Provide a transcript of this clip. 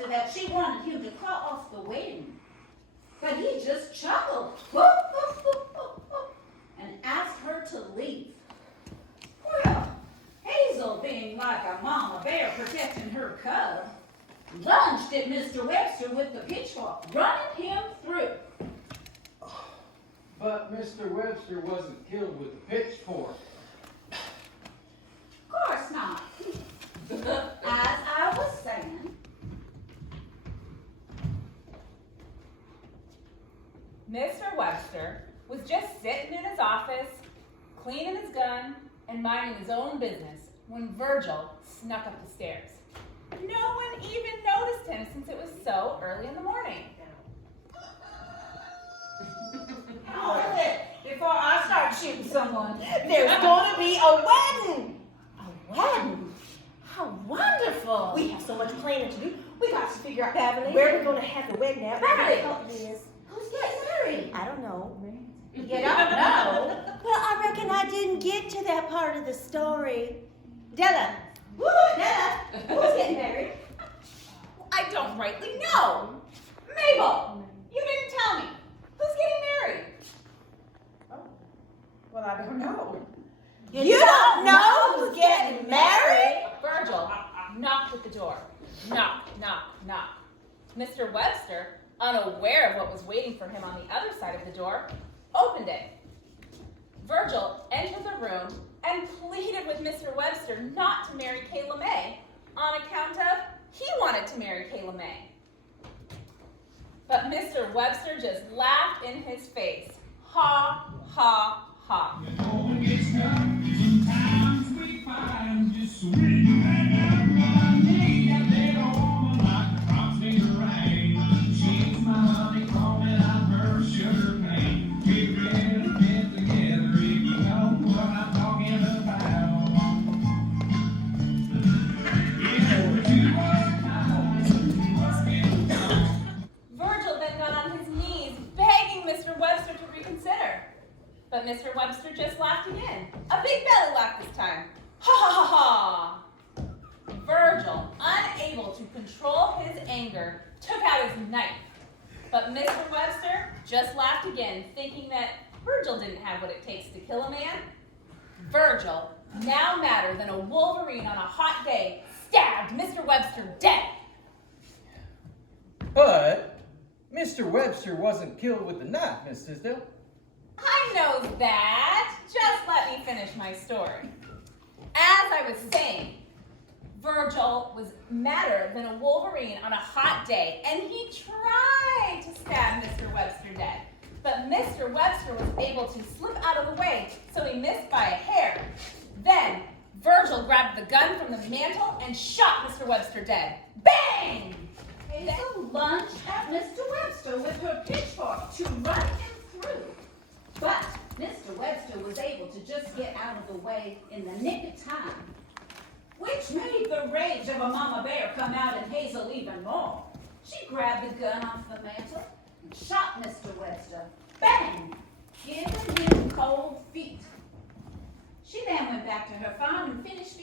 Webster that she wanted him to call off the wedding. But he just chuckled and asked her to leave. Well, Hazel, being like a mama bear protecting her cub, lunged at Mr. Webster with the pitchfork, running him through. But Mr. Webster wasn't killed with the pitchfork. Of course not. As I was saying, Mr. Webster was just sitting in his office, cleaning his gun, and minding his own business when Virgil snuck up the stairs. No one even noticed him since it was so early in the morning. hold it before I start shooting someone. There's going to be a wedding. A wedding? How wonderful. We have so much planning to do. We got to figure out Beverly. where we're going to have the wedding at. Beverly. Liz. Who's getting married? I don't know. You don't know. Well, I reckon I didn't get to that part of the story. Della. Woo, Della. Who's getting married? I don't rightly know. Mabel, you didn't tell me. Who's getting married? Well, I don't know. You don't know who's getting married? Virgil knocked at the door. Knock, knock, knock. Mr. Webster, unaware of what was waiting for him on the other side of the door, opened it. Virgil entered the room and pleaded with Mr. Webster not to marry Kayla May on account of he wanted to marry Kayla May. But Mr. Webster just laughed in his face. Ha, ha, ha. Virgil then got on his knees, begging Mr. Webster to reconsider. But Mr. Webster just laughed again. A big belly laugh this time. Ha ha ha ha! Virgil, unable to control his anger, took out his knife. But Mr. Webster just laughed again, thinking that Virgil didn't have what it takes to kill a man. Virgil, now madder than a wolverine on a hot day, stabbed Mr. Webster dead. But Mr. Webster wasn't killed with the knife, Miss Tisdale. I know that. Just let me finish my story. As I was saying, Virgil was madder than a wolverine on a hot day, and he tried to stab Mr. Webster dead. But Mr. Webster was able to slip out of the way, so he missed by a hair. Then, Virgil grabbed the gun from the mantel and shot Mr. Webster dead. Bang! Hazel lunged at Mr. Webster with her pitchfork to run him through. But Mr. Webster was able to just get out of the way in the nick of time, which made the rage of a mama bear come out in Hazel even more. She grabbed the gun off the mantel and shot Mr. Webster. Bang! Giving him cold feet. She then went back to her farm and finished